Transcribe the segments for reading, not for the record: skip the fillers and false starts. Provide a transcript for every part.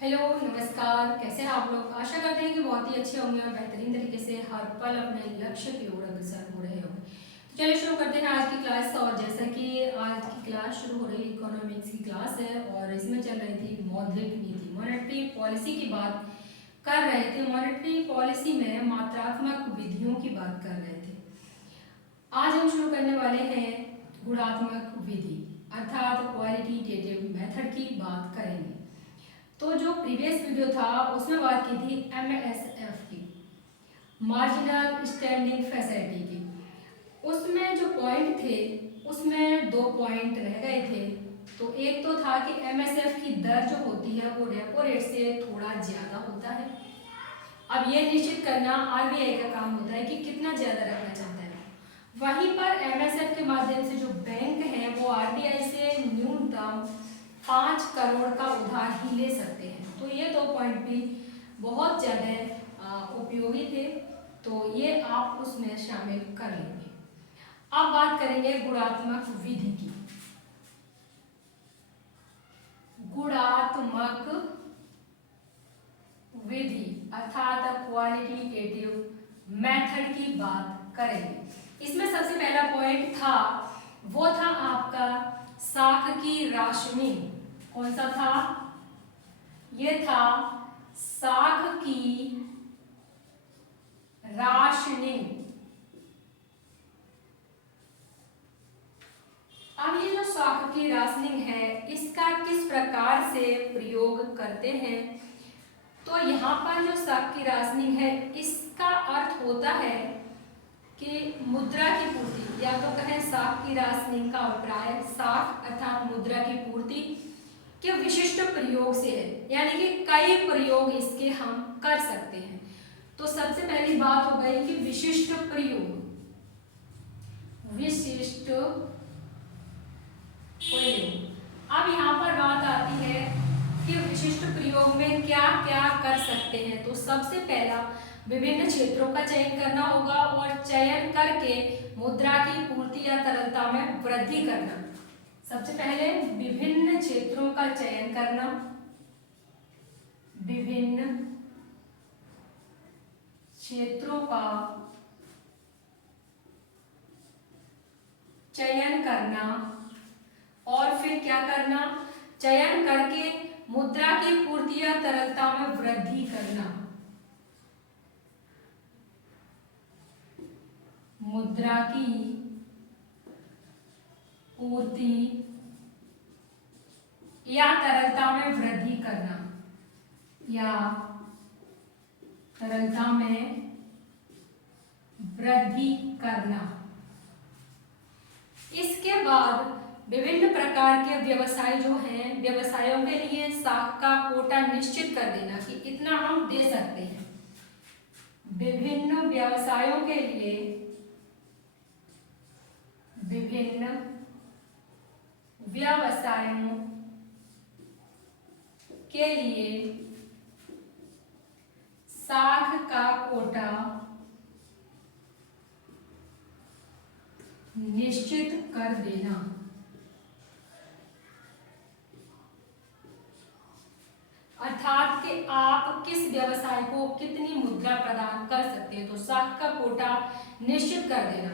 Hello नमस्कार, कैसे हैं आप लोग। आशा करते हैं कि बहुत ही अच्छे होंगे और बेहतरीन तरीके से हर पल अपने लक्ष्य की ओर अग्रसर हो रहे होंगे। तो चलिए शुरू करते हैं आज की क्लास। और जैसा कि आज की क्लास शुरू हो रही इकोनॉमिक्स की क्लास है और इसमें चल रही थी मौद्रिक नीति, मॉनेटरी पॉलिसी की बात कर रहे थे। मॉनेटरी पॉलिसी में मात्रात्मक विधियों की बात कर रहे थे। आज हम शुरू करने वाले हैं गुणात्मक विधि अर्थात क्वालिटेटिव मेथड की बात करेंगे। तो जो प्रीवियस वीडियो था उसमें बात की थी एमएसएफ की, मार्जिनल स्टैंडिंग फैसिलिटी की। उसमें जो पॉइंट थे उसमें दो पॉइंट रह गए थे। तो एक तो था कि एमएसएफ की दर जो होती है वो रेपो रेट से थोड़ा ज़्यादा होता है। अब ये निश्चित करना आरबीआई का काम होता है कि कितना ज़्यादा रखना चाहता है। वहीं पर एमएसएफ के माध्यम से जो बैंक है वो आरबीआई से न्यूनतम 5 करोड़ का उधार ही ले सकते हैं। तो ये दो पॉइंट भी बहुत ज़्यादा उपयोगी थे, तो ये आप उसमें शामिल कर लेंगे। अब बात करेंगे गुणात्मक विधि की। गुणात्मक विधि अर्थात क्वालिटेटिव मेथड की बात करेंगे। इसमें सबसे पहला पॉइंट था वो था आपका साख की राशनिंग। कौन सा था? ये था साख की राशनिंग। अब ये जो साख की राशनिंग है इसका किस प्रकार से प्रयोग करते हैं? तो यहाँ पर जो साख की राशनिंग है इसका अर्थ होता है कि मुद्रा की पूर्ति, या तो कहें साख की राशनिंग का अभिप्राय साख अर्थात मुद्रा की पूर्ति के विशिष्ट प्रयोग से है, यानी कि कई प्रयोग इसके हम कर सकते हैं। तो सबसे पहली बात हो गई कि विशिष्ट प्रयोग। विशिष्ट प्रयोग। अब यहाँ पर बात आती है कि विशिष्ट प्रयोग में क्या क्या कर सकते हैं। तो सबसे पहला विभिन्न क्षेत्रों का चयन करना होगा और चयन करके मुद्रा की पूर्ति या तरलता में वृद्धि करना। सबसे पहले विभिन्न क्षेत्रों का चयन करना, विभिन्न क्षेत्रों का चयन करना और फिर क्या करना? चयन करके मुद्रा की पूर्ति या तरलता में वृद्धि करना। मुद्रा की पूर्ति या तरलता में वृद्धि करना, या तरलता में वृद्धि करना। इसके बाद विभिन्न प्रकार के व्यवसाय जो हैं, व्यवसायों के लिए साख का कोटा निश्चित कर देना कि इतना हम दे सकते हैं। विभिन्न व्यवसायों के लिए, विभिन्न व्यवसायों के लिए साख का कोटा निश्चित कर देना। अर्थात कि आप किस व्यवसाय को कितनी मुद्रा प्रदान कर सकते हैं, तो साख का कोटा निश्चित कर देना।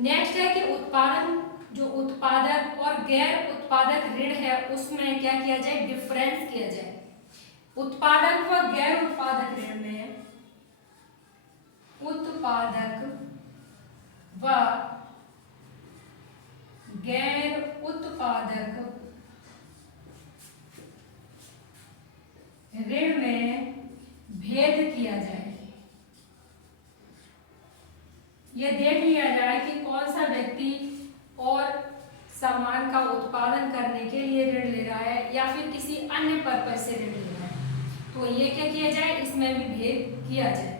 नेक्स्ट है कि उत्पादन, जो उत्पादक और गैर उत्पादक ऋण है उसमें क्या किया जाए? डिफरेंस किया जाए। उत्पादक व गैर उत्पादक ऋण में उत्पादक व गैर उत्पादक ऋण में भेद किया जाए। यह देख लिया जाए कि कौन सा व्यक्ति और सामान का उत्पादन करने के लिए ऋण ले रहा है या फिर किसी अन्य पर्पज से ऋण ले रहा है। तो ये क्या किया जाए? इसमें भी भेद किया जाए।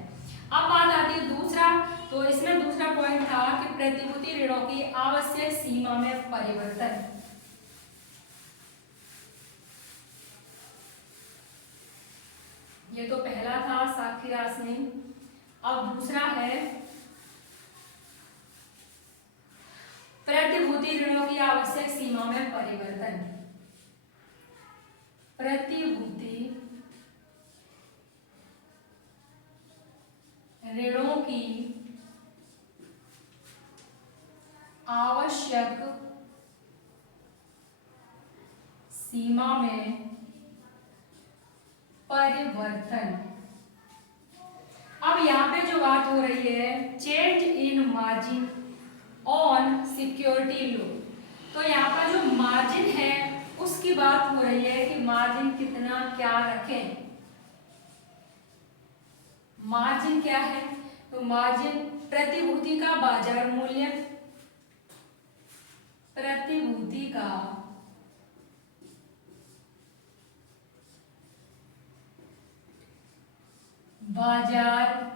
अब बात आती है दूसरा। तो इसमें दूसरा पॉइंट था कि प्रतिभूति ऋणों की आवश्यक सीमा में परिवर्तन। ये तो पहला था साख की राशनिंग। अब दूसरा है प्रतिभूति ऋणों की आवश्यक सीमा में परिवर्तन। प्रतिभूति ऋणों की आवश्यक सीमा में परिवर्तन। अब यहाँ पे जो बात हो रही है, change in margin on security loan, तो यहाँ पर जो मार्जिन है उसकी बात हो रही है कि मार्जिन कितना क्या रखें। मार्जिन क्या है, तो मार्जिन प्रतिभूति का बाजार मूल्य, प्रतिभूति का बाजार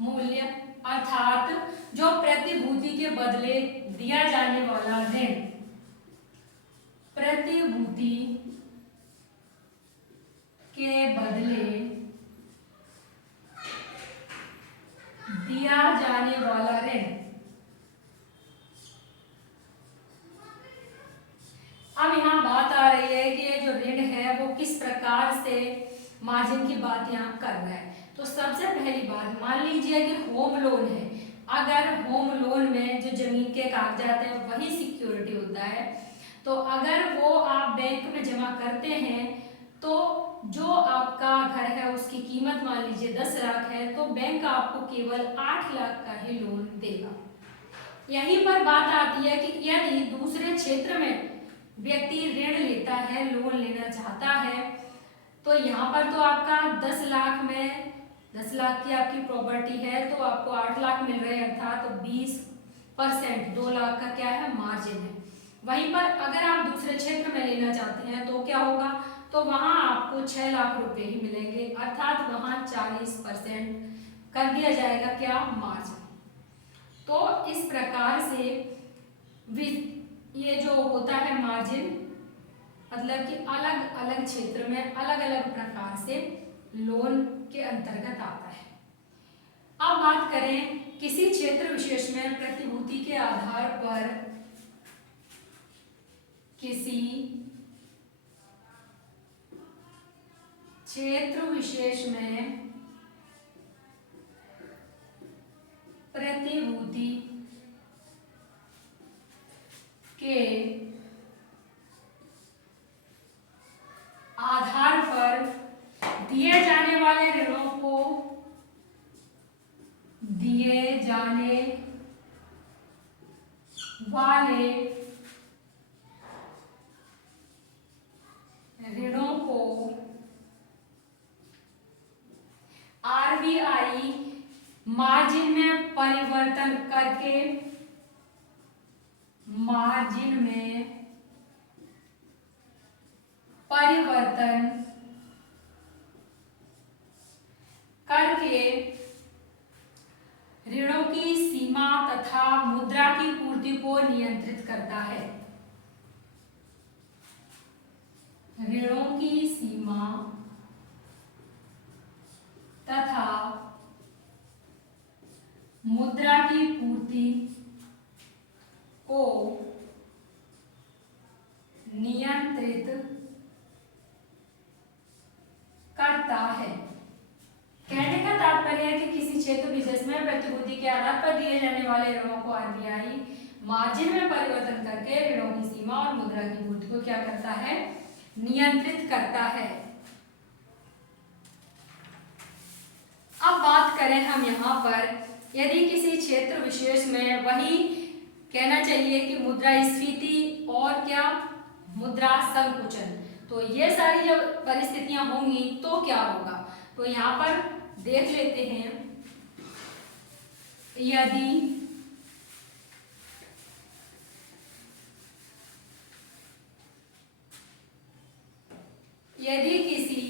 मूल्य, अर्थात जो प्रतिभूति के बदले दिया जाने वाला ऋण, प्रतिभूति के बदले दिया जाने वाला ऋण। अब यहाँ बात आ रही है कि ये जो ऋण है वो किस प्रकार से मार्जिन की बात यहाँ कर रहा है। तो सबसे पहली बात, मान लीजिए कि होम लोन है, अगर होम लोन में जो जमीन के कागजात हैं वही सिक्योरिटी होता है, तो अगर वो आप बैंक में जमा करते हैं तो जो आपका घर है उसकी कीमत मान लीजिए 10 लाख है, तो बैंक आपको केवल 8 लाख का ही लोन देगा। यहीं पर बात आती है कि यदि दूसरे क्षेत्र में व्यक्ति ऋण लेता है, लोन लेना चाहता है, तो यहाँ पर तो आपका 10 लाख में 10 लाख की आपकी प्रॉपर्टी है तो आपको 8 लाख मिल रहे हैं, अर्थात तो 20% 2 लाख का क्या है, मार्जिन है। वहीं पर अगर आप दूसरे क्षेत्र में लेना चाहते हैं तो क्या होगा, तो वहां आपको 6 लाख रुपए ही मिलेंगे, अर्थात वहां 40% कर दिया जाएगा क्या, मार्जिन। तो इस प्रकार से ये जो होता है मार्जिन, मतलब कि अलग अलग क्षेत्र में अलग अलग प्रकार से लोन के अंतर्गत आता है। अब बात करें किसी क्षेत्र विशेष में प्रतिभूति के आधार पर किसी क्षेत्र विशेष में प्रतिभूति के आधार पर दिए जाने वाले ऋणों को दिए जाने वाले ऋणों को आरबीआई मार्जिन में परिवर्तन करके, मार्जिन में परिवर्तन करके ऋणों की सीमा तथा मुद्रा की पूर्ति को नियंत्रित करता है। ऋणों की सीमा तथा मुद्रा की पूर्ति को नियंत्रित करता है। कहने का तात्पर्य है कि किसी क्षेत्र विशेष में प्रतिभूति के आधार पर दिए जाने वाले ऋणों को आरबीआई मार्जिन में परिवर्तन करके ऋणों की सीमा और मुद्रा की पूर्ति को क्या करता है, नियंत्रित करता है। अब बात करें हम यहाँ पर, यदि किसी क्षेत्र विशेष में वही कहना चाहिए कि मुद्रास्फीति और क्या, मुद्रा संकुचन, तो ये सारी जब परिस्थितियां होंगी तो क्या होगा, तो यहाँ पर देख लेते हैं। यदि किसी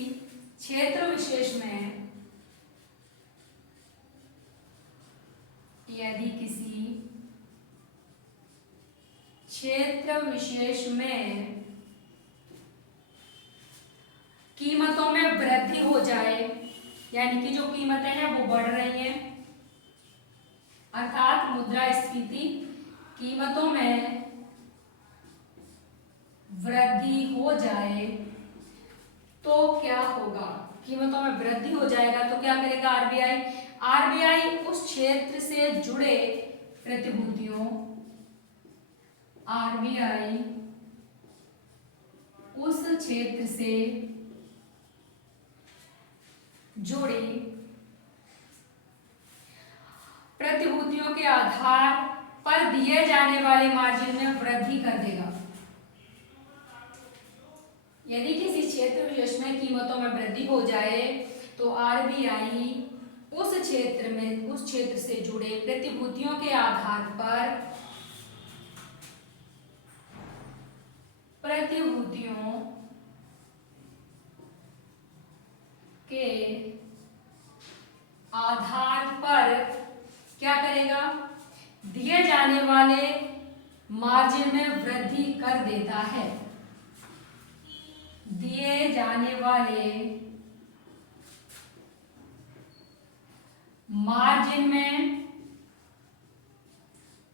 क्षेत्र विशेष में, यदि किसी क्षेत्र विशेष में कीमतों में वृद्धि हो जाए, यानी कि जो कीमतें हैं वो बढ़ रही हैं, अर्थात मुद्रास्फीति, कीमतों में वृद्धि हो जाए तो क्या होगा, कीमतों में वृद्धि हो जाएगा तो क्या करेगा आरबीआई, आरबीआई उस क्षेत्र से जुड़े प्रतिभूतियों, आरबीआई उस क्षेत्र से जुड़े प्रतिभूतियों के आधार पर दिए जाने वाले मार्जिन में वृद्धि कर देगा। यदि किसी क्षेत्र विशेष में कीमतों में वृद्धि हो जाए तो आरबीआई उस क्षेत्र से जुड़े प्रतिभूतियों के आधार पर प्रतिभूतियों के आधार पर क्या करेगा, दिए जाने वाले मार्जिन में वृद्धि कर देता है। दिए जाने वाले मार्जिन में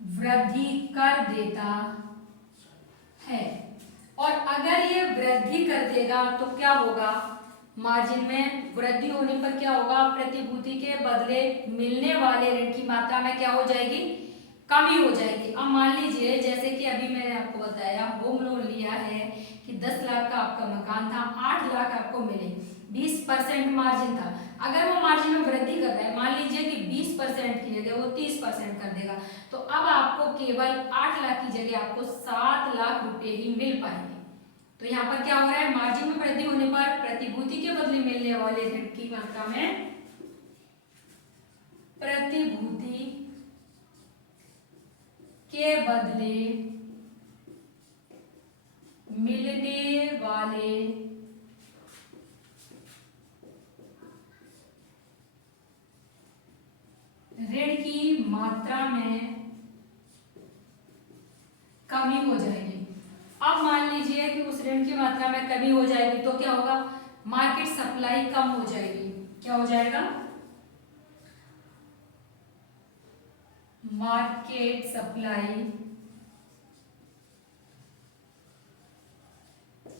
वृद्धि कर देता है। और अगर ये वृद्धि कर देगा तो क्या होगा, मार्जिन में वृद्धि होने पर क्या होगा, प्रतिभूति के बदले मिलने वाले ऋण की मात्रा में क्या हो जाएगी, कमी हो जाएगी। अब मान लीजिए जैसे कि अभी मैंने आपको बताया होम लोन लिया है कि 10 लाख का आपका मकान था, 8 लाख आपको मिले, 20% मार्जिन था। अगर वो मार्जिन में वृद्धि कर रहा है, मान लीजिए कि 20% की जगह वो 30% कर देगा, तो अब आपको केवल 8 लाख की जगह आपको 7 लाख रुपए ही मिल पाएंगे। तो यहाँ पर क्या हो रहा है, मार्जिन में वृद्धि होने पर प्रतिभूति के बदले मिलने वाले ऋण की मात्रा में, प्रतिभूति के बदले मिलने वाले ऋण की मात्रा में कमी हो जाएगी। अब मान लीजिए कि उस ऋण की मात्रा में कमी हो जाएगी तो क्या होगा, मार्केट सप्लाई कम हो जाएगी। क्या हो जाएगा, मार्केट सप्लाई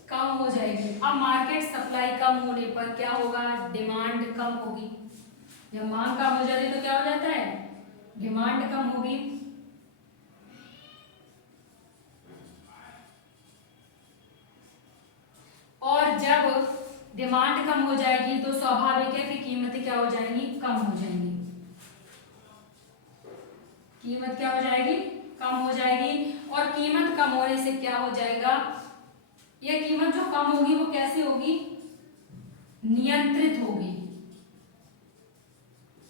कम हो जाएगी। अब मार्केट सप्लाई कम होने पर क्या होगा, डिमांड कम होगी। जब मांग कम हो जाती है तो क्या हो जाता है, डिमांड कम होगी। और जब डिमांड कम हो जाएगी तो स्वाभाविक है कि कीमतें क्या हो जाएंगी, कम हो जाएंगी। कीमत क्या हो जाएगी, कम हो जाएगी। और कीमत कम होने से क्या हो जाएगा, यह कीमत जो कम होगी वो कैसे होगी, नियंत्रित होगी,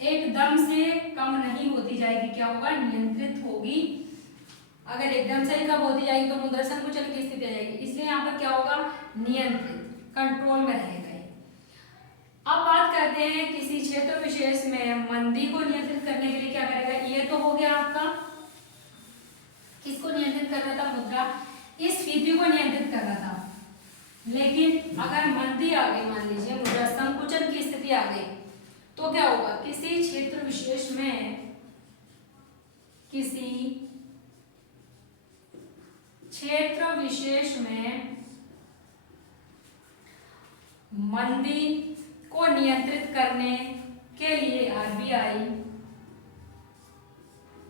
एकदम से कम नहीं होती जाएगी। क्या होगा, नियंत्रित होगी। अगर एकदम से ही कम होती जाएगी तो मुद्रा संकुचन की स्थिति आ जाएगी। इसलिए यहाँ पर क्या होगा, नियंत्रित, कंट्रोल में रहेगा। अब बात करते हैं किसी क्षेत्र विशेष में मंदी को नियंत्रित करने के लिए क्या करेगा। ये तो हो गया आपका, किसको नियंत्रित कर रहा था, मुद्रा स्फीति को नियंत्रित कर रहा था। लेकिन अगर मंदी आ गई, मान लीजिए मुद्रा संकुचन की स्थिति आ गई, तो क्या होगा, किसी क्षेत्र विशेष में, किसी क्षेत्र विशेष में मंदी को नियंत्रित करने के लिए आरबीआई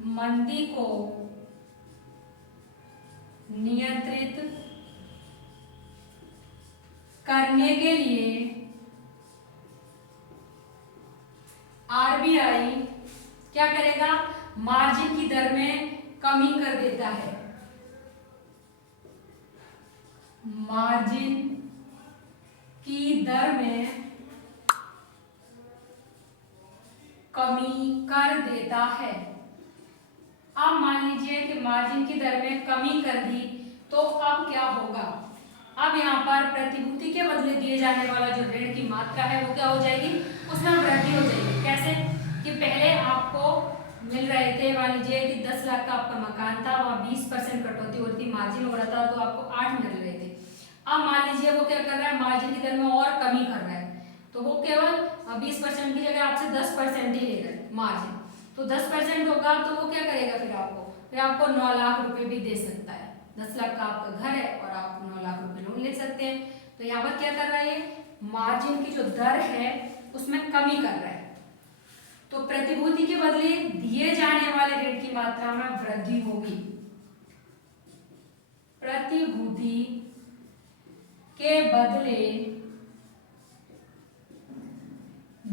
मंदी को नियंत्रित करने के लिए आरबीआई क्या करेगा, मार्जिन की दर में कमी कर देता है। मार्जिन की दर में कमी कर देता है। अब मान लीजिए कि मार्जिन की दर में कमी कर दी तो अब क्या होगा, अब यहाँ पर प्रतिभूति के बदले दिए जाने वाला जो ऋण की मात्रा है वो क्या हो जाएगी, उसमें वृद्धि हो जाएगी। कैसे कि पहले आपको मिल रहे थे, मान लीजिए कि 10 लाख का आपका मकान था, वहाँ 20% कटौती होती, मार्जिन हो रहा था तो आपको 8 मिल रहे थे। अब मान लीजिए वो क्या कर रहा है, मार्जिन की दर में और कमी कर रहा है, तो वो केवल 20% की जगह आपसे 10% ही ले रहा है मार्जिन। तो 10% होगा तो वो क्या करेगा, फिर आपको 9 लाख रुपए भी दे सकता है। 10 लाख का आपका घर है और आप 9 लाख रुपए लोन ले सकते हैं। तो यहाँ पर क्या कर रहा है, मार्जिन की जो दर है उसमें कमी कर रहा है। तो प्रतिभूति के बदले दिए जाने वाले ऋण की मात्रा में वृद्धि होगी। प्रतिभूति के बदले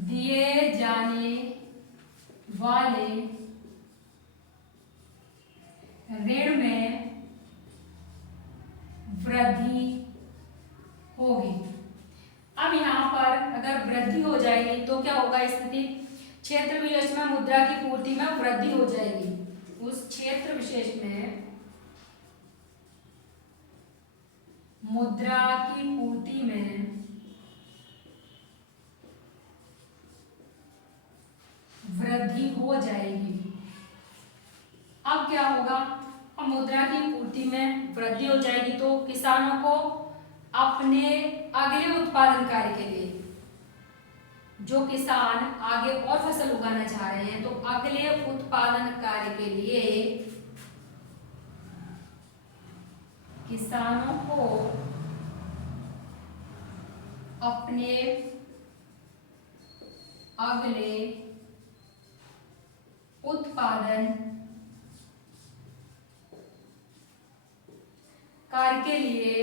दिए जाने वाले ऋण में वृद्धि होगी। अब यहाँ पर अगर वृद्धि हो जाएगी तो क्या होगा स्थिति, क्षेत्र विशेष में मुद्रा की पूर्ति में वृद्धि हो जाएगी। उस क्षेत्र विशेष में मुद्रा की पूर्ति में वृद्धि हो जाएगी। अब क्या होगा, अब मुद्रा की पूर्ति में वृद्धि हो जाएगी तो किसानों को अपने अगले उत्पादन कार्य के लिए, जो किसान आगे और फसल उगाना चाह रहे हैं तो अगले उत्पादन कार्य के लिए किसानों को अपने अगले उत्पादन कार्य के लिए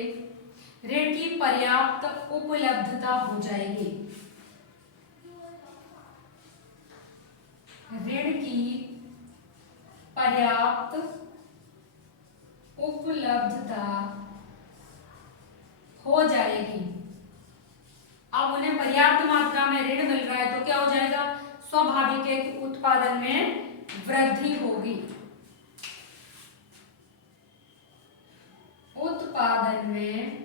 ऋण की पर्याप्त उपलब्धता हो जाएगी। ऋण की पर्याप्त उपलब्धता हो जाएगी। अब उन्हें पर्याप्त मात्रा में ऋण मिल रहा है तो क्या हो जाएगा, स्वाभाविक है कि उत्पादन में वृद्धि होगी। उत्पादन में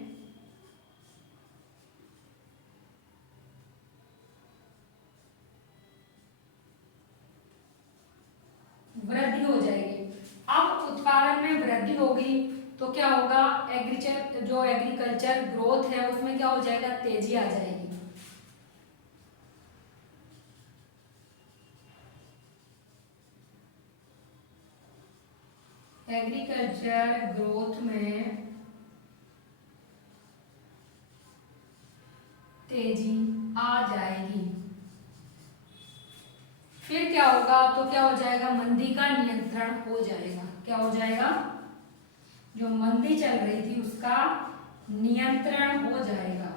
वृद्धि हो जाएगी। अब उत्पादन में वृद्धि होगी तो क्या होगा, एग्रीकल्चर ग्रोथ है उसमें क्या हो जाएगा, तेजी आ जाएगी। एग्रीकल्चर ग्रोथ में तेजी आ जाएगी। फिर क्या होगा, तो क्या हो जाएगा, मंदी का नियंत्रण हो जाएगा। क्या हो जाएगा, जो मंदी चल रही थी उसका नियंत्रण हो जाएगा।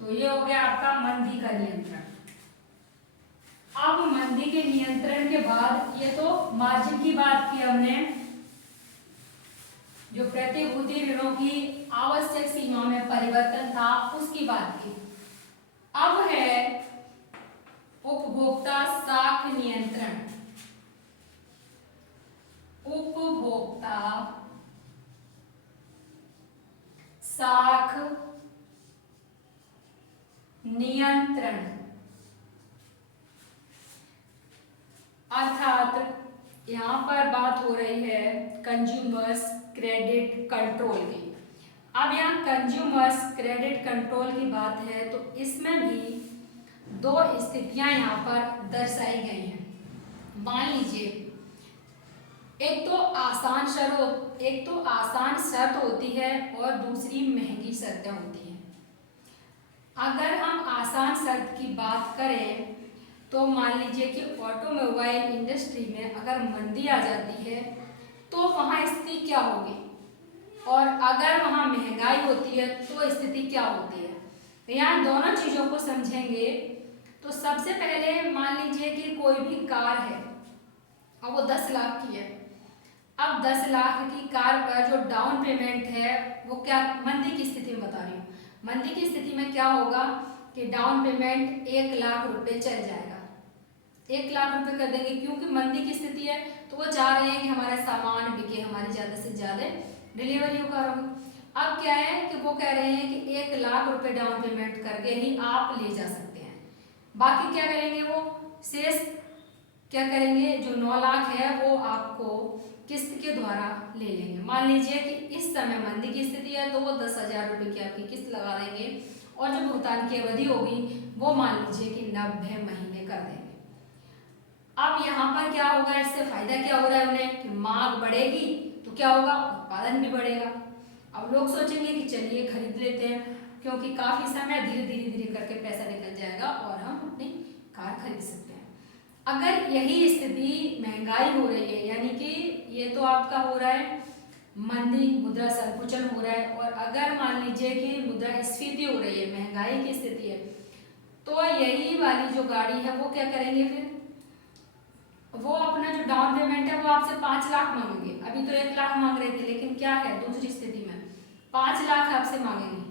तो ये हो गया आपका मंदी का नियंत्रण। अब मंदी के नियंत्रण के बाद, ये तो मार्जिन की बात की हमने, जो प्रतिभूति ऋणों की आवश्यक सीमा में परिवर्तन था उसकी बात की। अब है उपभोक्ता साख नियंत्रण। उपभोक्ता साख नियंत्रण अर्थात यहाँ पर बात हो रही है कंज्यूमर्स क्रेडिट कंट्रोल की। अब यहाँ कंज्यूमर्स क्रेडिट कंट्रोल की बात है तो इसमें भी दो स्थितियां यहाँ पर दर्शाई गई हैं। मान लीजिए एक तो आसान शर्त होती है और दूसरी महंगी शर्तें होती हैं। अगर हम आसान शर्त की बात करें तो मान लीजिए कि ऑटोमोबाइल इंडस्ट्री में अगर मंदी आ जाती है तो वहाँ स्थिति क्या होगी, और अगर वहाँ महंगाई होती है तो स्थिति क्या होती है। तो यहाँ दोनों चीज़ों को समझेंगे तो सबसे पहले मान लीजिए कि कोई भी कार है और वो 10 लाख की है। अब 10 लाख की कार पर जो डाउन पेमेंट है वो क्या, मंदी की स्थिति में बता रही हूँ, मंदी की स्थिति में क्या होगा कि डाउन पेमेंट 1 लाख रुपए चल जाएगा। 1 लाख रुपए कर देंगे क्योंकि मंदी की स्थिति है तो वो चाह रहे हैं कि हमारा सामान बिके, हमारी ज़्यादा से ज़्यादा डिलीवरी हो करोगे। अब क्या है कि वो कह रहे हैं कि 1 लाख रुपए डाउन पेमेंट करके ही आप ले जा सकते हैं। बाकी क्या करेंगे, वो शेष क्या करेंगे, जो 9 लाख है वो आपको किस्त के द्वारा ले लेंगे। मान लीजिए कि इस समय मंदी की स्थिति है तो वो 10,000 रुपये की आपकी किस्त लगा देंगे और जो भुगतान की अवधि होगी वो मान लीजिए कि 90 महीने कर देंगे। अब यहाँ पर क्या होगा, इससे फायदा क्या हो रहा है उन्हें कि मांग बढ़ेगी तो क्या होगा, उत्पादन भी बढ़ेगा। अब लोग सोचेंगे कि चलिए खरीद लेते हैं क्योंकि काफ़ी समय धीरे धीरे करके पैसा निकल जाएगा और हम अपनी कार खरीद सकते हैं। अगर यही स्थिति महंगाई हो रही है, यानी कि ये तो आपका हो रहा है मंदी, मुद्रा संकुचन हो रहा है, और अगर मान लीजिए कि मुद्रास्फीति हो रही है, महंगाई की स्थिति है, तो यही वाली जो गाड़ी है वो क्या करेंगे, फिर वो अपना जो डाउन पेमेंट है वो आपसे 5 लाख मांगेंगे। अभी तो 1 लाख मांग रहे थे, लेकिन क्या है दूसरी स्थिति में 5 लाख आपसे मांगेंगे,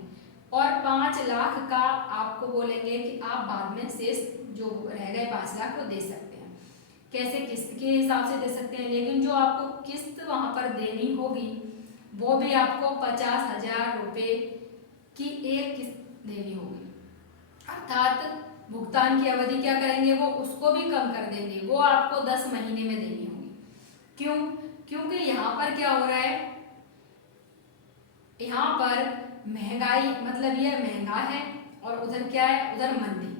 और 5 लाख का आपको बोलेंगे कि आप बाद में शेष जो रह गए 5 लाख वो दे सकते हैं। कैसे, किस्त के हिसाब से दे सकते हैं, लेकिन जो आपको किस्त वहां पर देनी होगी वो भी आपको 50,000 रुपये की एक किस्त देनी होगी, अर्थात भुगतान की अवधि क्या करेंगे, वो उसको भी कम कर देंगे, वो आपको 10 महीने में देनी होगी। क्यों? क्योंकि यहाँ पर क्या हो रहा है, यहाँ पर महंगाई, मतलब ये महंगा है, और उधर क्या है, उधर मंदी।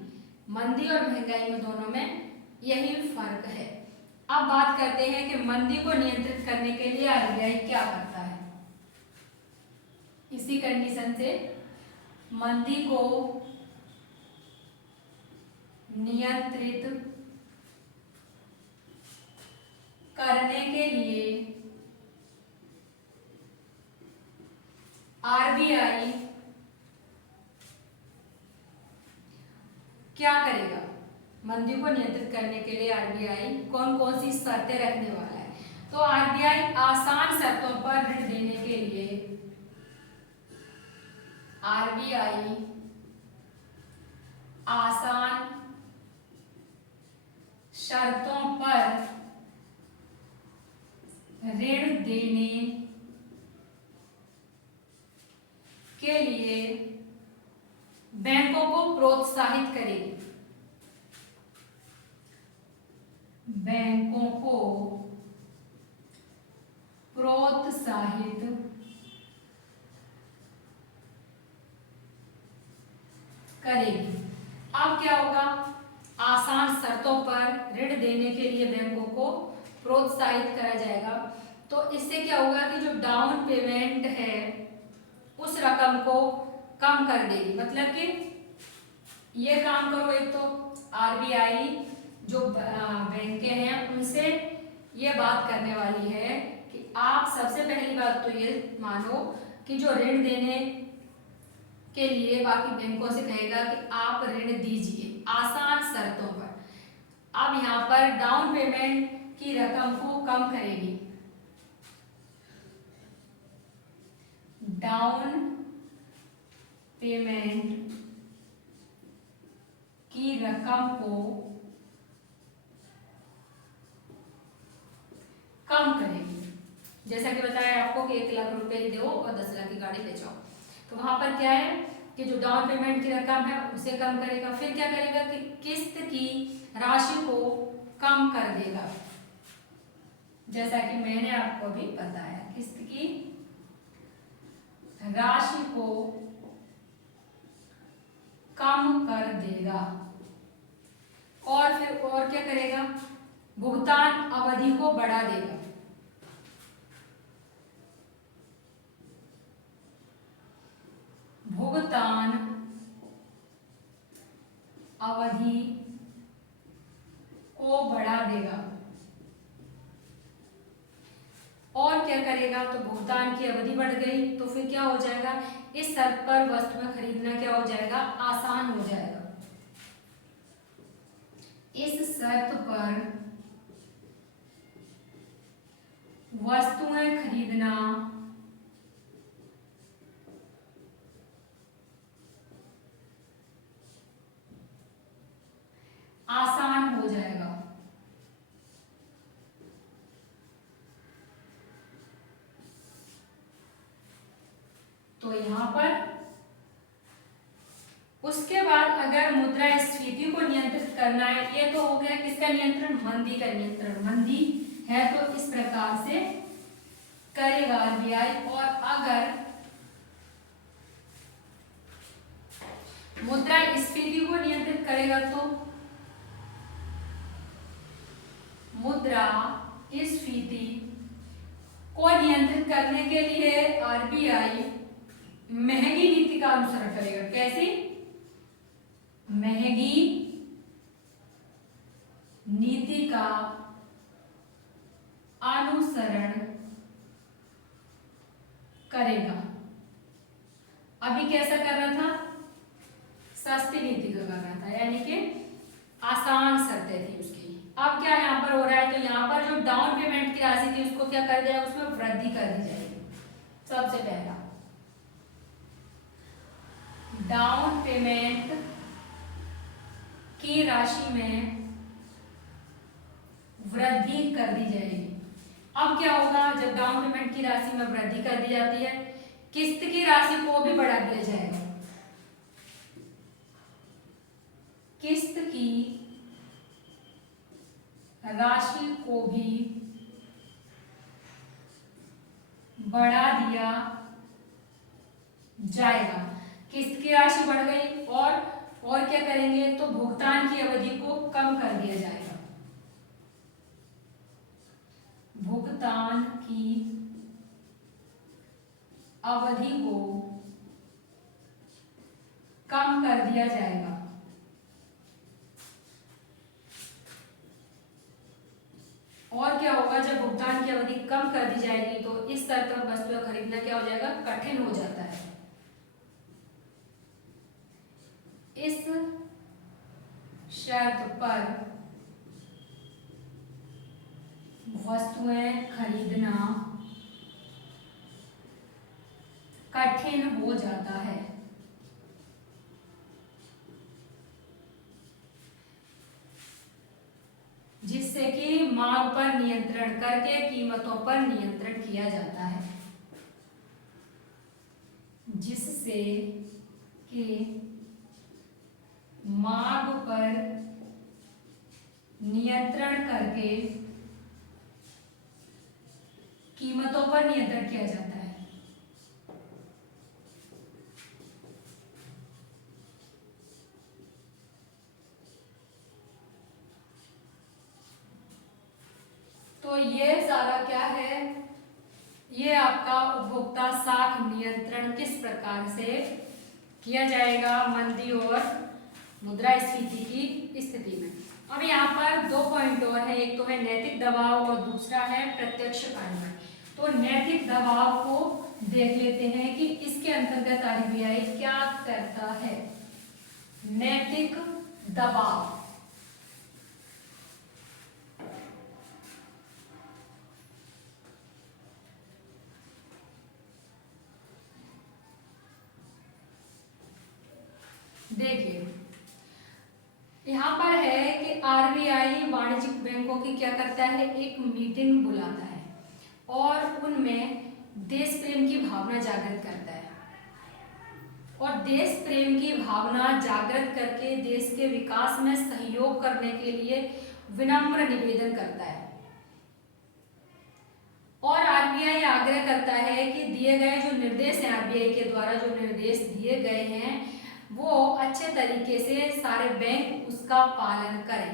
मंदी और महंगाई में दोनों में यही फर्क है। अब बात करते हैं कि मंदी को नियंत्रित करने के लिए आरबीआई क्या करता है। इसी कंडीशन से मंदी को नियंत्रित करने के लिए आरबीआई क्या करेगा। मंदी को नियंत्रित करने के लिए आरबीआई कौन कौन सी शर्तें रखने वाला है। तो आरबीआई आसान शर्तों पर ऋण देने के लिए आरबीआई आसान शर्तों पर ऋण देने के लिए बैंकों को प्रोत्साहित करेगी। बैंकों को प्रोत्साहित करेगी। अब क्या होगा, आसान शर्तों पर ऋण देने के लिए बैंकों को प्रोत्साहित करा जाएगा। तो इससे क्या होगा कि जो डाउन पेमेंट है उस रकम को कम कर देगी। मतलब कि ये काम करो, एक तो आरबीआई जो बैंकें हैं उनसे ये बात करने वाली है कि आप सबसे पहली बात तो ये मानो कि जो ऋण देने के लिए बाकी बैंकों से कहेगा कि आप ऋण दीजिए आसान शर्तों पर। अब यहाँ पर डाउन पेमेंट की रकम को कम करेगी। डाउन पेमेंट की रकम को कम करेगी। जैसा कि बताया आपको कि 1 लाख रुपए दो और 10 लाख की गाड़ी बेचो, तो वहां पर क्या है कि जो डाउन पेमेंट की रकम है उसे कम करेगा। फिर क्या करेगा कि किस्त की राशि को कम कर देगा। जैसा कि मैंने आपको अभी बताया, किस्त की राशि को कम कर देगा। और फिर और क्या करेगा, भुगतान अवधि को बढ़ा देगा। भुगतान अवधि को बढ़ा देगा। और क्या करेगा, तो भुगतान की अवधि बढ़ गई तो फिर क्या हो जाएगा, इस शर्त पर वस्तुएं खरीदना क्या हो जाएगा, आसान हो जाएगा। इस शर्त पर वस्तुएं खरीदना आसान हो जाएगा। तो यहां पर उसके बाद अगर मुद्रास्फीति को नियंत्रित करना है, ये तो हो गया किसका नियंत्रण, मंदी का नियंत्रण। मंदी है तो इस प्रकार से करेगा आरबीआई। और अगर मुद्रास्फीति को नियंत्रित करेगा तो मुद्रास्फीति को नियंत्रित करने के लिए आरबीआई महंगी नीति का अनुसरण करेगा। कैसी? महंगी नीति का अनुसरण करेगा। अभी कैसा कर रहा था? सस्ती नीति का कर रहा था, यानी कि आसान शर्तें थी उसकी। अब क्या यहाँ पर हो रहा है? तो यहाँ पर जो डाउन पेमेंट की राशि थी उसको क्या कर दिया, उसमें वृद्धि कर दी जाएगी। सबसे पहला डाउन पेमेंट की राशि में वृद्धि कर दी जाएगी। अब क्या होगा? जब डाउन पेमेंट की राशि में वृद्धि कर दी जाती है, किस्त की राशि को भी बढ़ा दिया जाएगा। किस्त की राशि को भी बढ़ा दिया जाएगा। किस्त की राशि बढ़ गई और क्या करेंगे? तो भुगतान की अवधि को कम कर दिया जाएगा। भुगतान की अवधि को कम कर दिया जाएगा। और क्या होगा? जब भुगतान की अवधि कम कर दी जाएगी तो इस स्तर पर वस्तुएं खरीदना क्या हो जाएगा? कठिन हो जाता है। इस शर्त पर वस्तुएं खरीदना कठिन हो जाता है। जिससे कि मांग पर नियंत्रण करके कीमतों पर नियंत्रण किया जाता है। जिससे कि मांग पर नियंत्रण करके कीमतों पर नियंत्रण किया जाता है। तो ये सारा क्या है? ये आपका उपभोक्ता साख नियंत्रण किस प्रकार से किया जाएगा मंदी और मुद्रास्फीति की स्थिति में। अब यहाँ पर दो पॉइंट और है, एक तो है नैतिक दबाव और दूसरा है प्रत्यक्ष कार्रवाई। तो नैतिक दबाव को देख लेते हैं कि इसके अंतर्गत आरबीआई क्या करता है। नैतिक दबाव देखिए, यहाँ पर है कि आरबीआई वाणिज्यिक बैंकों की क्या करता है? एक मीटिंग बुलाता है और उनमें देश प्रेम की भावना जागृत करता है और देश प्रेम की भावना जागृत करके देश के विकास में सहयोग करने के लिए विनम्र निवेदन करता है। और आरबीआई आग्रह करता है कि दिए गए जो निर्देश हैं, आरबीआई के द्वारा जो निर्देश दिए गए हैं वो अच्छे तरीके से सारे बैंक उसका पालन करें।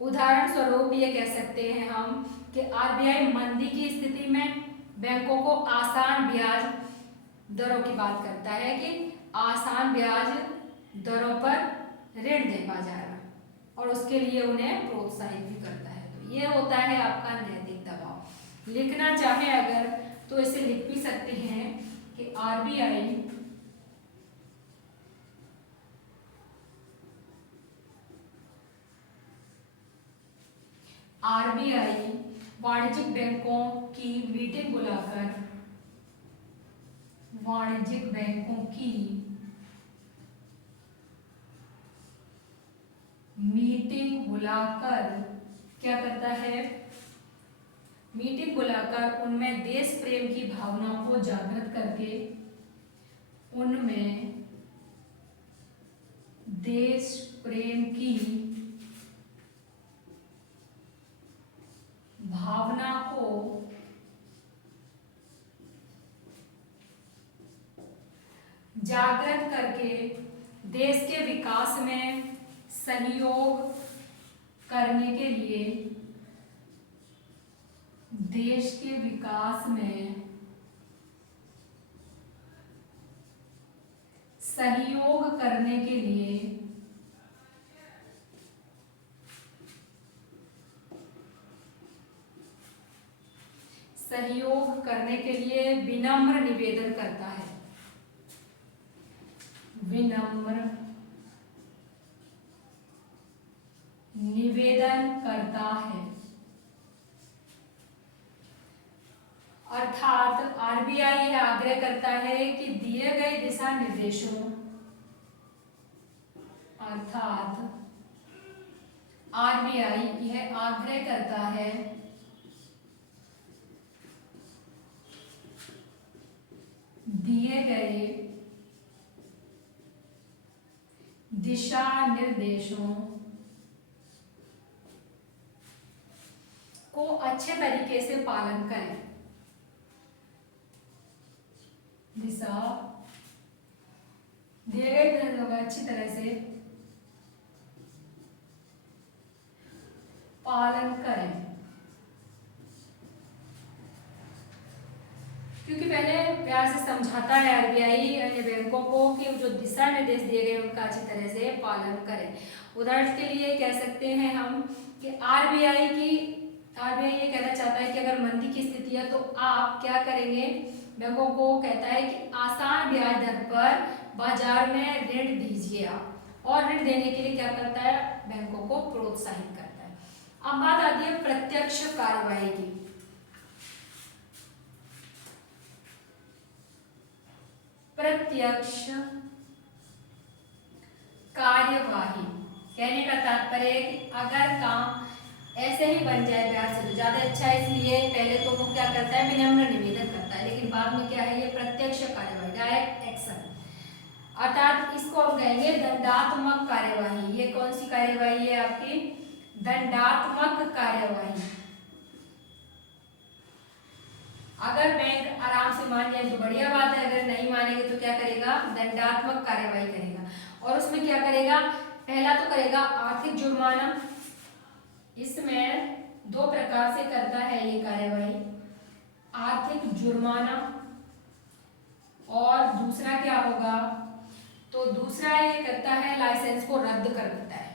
उदाहरण स्वरूप ये कह सकते हैं हम कि आरबीआई मंदी की स्थिति में बैंकों को आसान ब्याज दरों की बात करता है कि आसान ब्याज दरों पर ऋण दे पा जाएगा और उसके लिए उन्हें प्रोत्साहित भी करता है। तो ये होता है आपका नैतिक दबाव। लिखना चाहे अगर तो इसे लिख भी सकते हैं कि आरबीआई वाणिज्यिक बैंकों की मीटिंग बुलाकर वाणिज्यिक बैंकों की मीटिंग बुलाकर क्या करता है? मीटिंग बुलाकर उनमें देश प्रेम की भावना को जागृत करके उनमें देश प्रेम की भावना को जागृत करके देश के विकास में सहयोग करने के लिए देश के विकास में सहयोग करने के लिए सहयोग करने के लिए विनम्र निवेदन करता है। विनम्र निवेदन करता है। अर्थात आरबीआई यह आग्रह करता है कि दिए गए दिशा निर्देशों, अर्थात आरबीआई यह आग्रह करता है दिए गए दिशा निर्देशों को अच्छे तरीके से पालन करें। दिशा दिए गए निर्देशों का अच्छी तरह से पालन करें। क्योंकि पहले प्यार से समझाता है आरबीआई अन्य बैंकों को कि जो दिशा निर्देश दिए गए उनका अच्छी तरह से पालन करें। उदाहरण के लिए कह सकते हैं हम कि आरबीआई ये कहना चाहता है कि अगर मंदी की स्थिति है तो आप क्या करेंगे, बैंकों को कहता है कि आसान ब्याज दर पर बाजार में ऋण दीजिए आप, और ऋण देने के लिए क्या करता है, बैंकों को प्रोत्साहित करता है। अब बात आती है प्रत्यक्ष कार्यवाही की। प्रत्यक्ष कार्यवाही कहने का तात्पर्य है कि अगर काम ऐसे ही बन जाए ब्याज से तो ज्यादा अच्छा है, इसलिए पहले तो वो क्या करता है, विनम्र निवेदन करता है, लेकिन बाद में क्या है, ये प्रत्यक्ष कार्यवाही, डायरेक्ट एक्शन, अर्थात इसको हम कहेंगे दंडात्मक कार्यवाही। ये कौन सी कार्यवाही है आपकी, दंडात्मक कार्यवाही। अगर बैंक आराम से मान जाए तो बढ़िया बात है, अगर नहीं मानेंगे तो क्या करेगा, दंडात्मक कार्यवाही करेगा। और उसमें क्या करेगा, पहला तो करेगा आर्थिक जुर्माना, इसमें दो प्रकार से करता है ये कार्यवाही, आर्थिक जुर्माना, और दूसरा क्या होगा, तो दूसरा ये करता है लाइसेंस को रद्द कर देता है।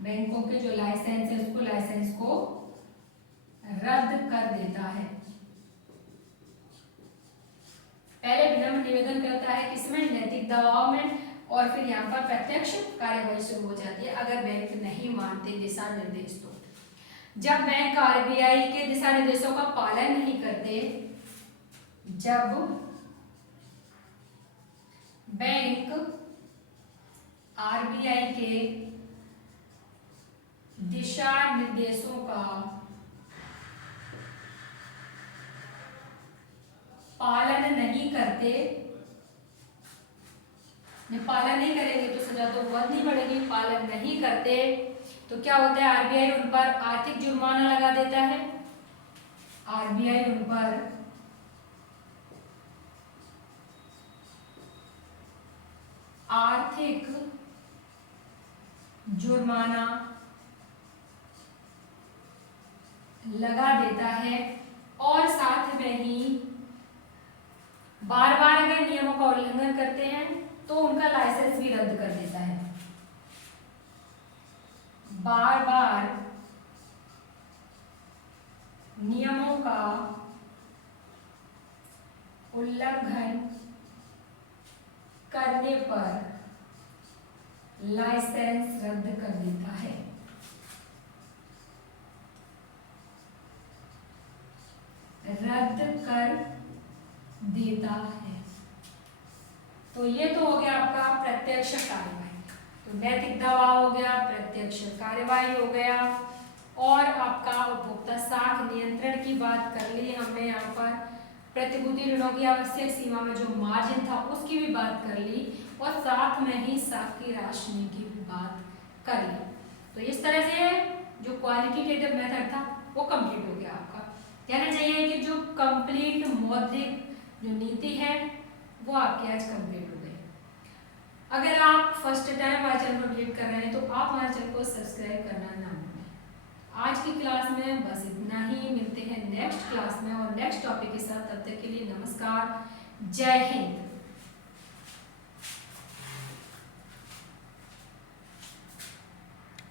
बैंकों के जो लाइसेंस है उसको लाइसेंस को रद्द कर देता है। पहले विनम्र निवेदन करता है किसमें, नैतिक दबाव में, और फिर यहाँ पर प्रत्यक्ष कार्यवाही शुरू हो जाती है अगर बैंक नहीं मानते दिशा निर्देश तो। जब बैंक आरबीआई के दिशा निर्देशों का पालन नहीं करते, जब बैंक आरबीआई के दिशा निर्देशों का पालन नहीं करते, पालन नहीं करेंगे तो सजा तो बढ़नी पड़ेगी, पालन नहीं करते तो क्या होता है, आरबीआई उन पर आर्थिक जुर्माना लगा देता है। आरबीआई उन पर आर्थिक जुर्माना लगा देता है, और साथ में ही बार बार अगर नियमों का उल्लंघन करते हैं तो उनका लाइसेंस भी रद्द कर देता है। बार बार नियमों का उल्लंघन करने पर लाइसेंस रद्द कर देता है। रद्द कर देता है। तो ये तो हो गया आपका प्रत्यक्ष कार्यवाही। तो नैतिक दबाव हो गया, प्रत्यक्ष कार्यवाही हो गया, और आपका उपभोक्ता साख नियंत्रण की बात कर ली हमने यहाँ पर, प्रतिभूति ऋणों की आवश्यक सीमा में जो मार्जिन था उसकी भी बात कर ली, और साथ में ही साख की राशि की भी बात कर ली। तो इस तरह से जो क्वालिटेटिव मेथड था वो कंप्लीट हो गया आपका। कहना चाहिए कि जो कंप्लीट मौद्रिक जो नीति है वो आपकी आज कंप्लीट हो गई। अगर आप फर्स्ट टाइम हमारे चैनल को विजिट कर रहे हैं तो आप हमारे चैनल को सब्सक्राइब करना ना भूलें। आज की क्लास में बस इतना ही, मिलते हैं नेक्स्ट क्लास में और नेक्स्ट टॉपिक के साथ। तब तक के लिए नमस्कार, जय हिंद।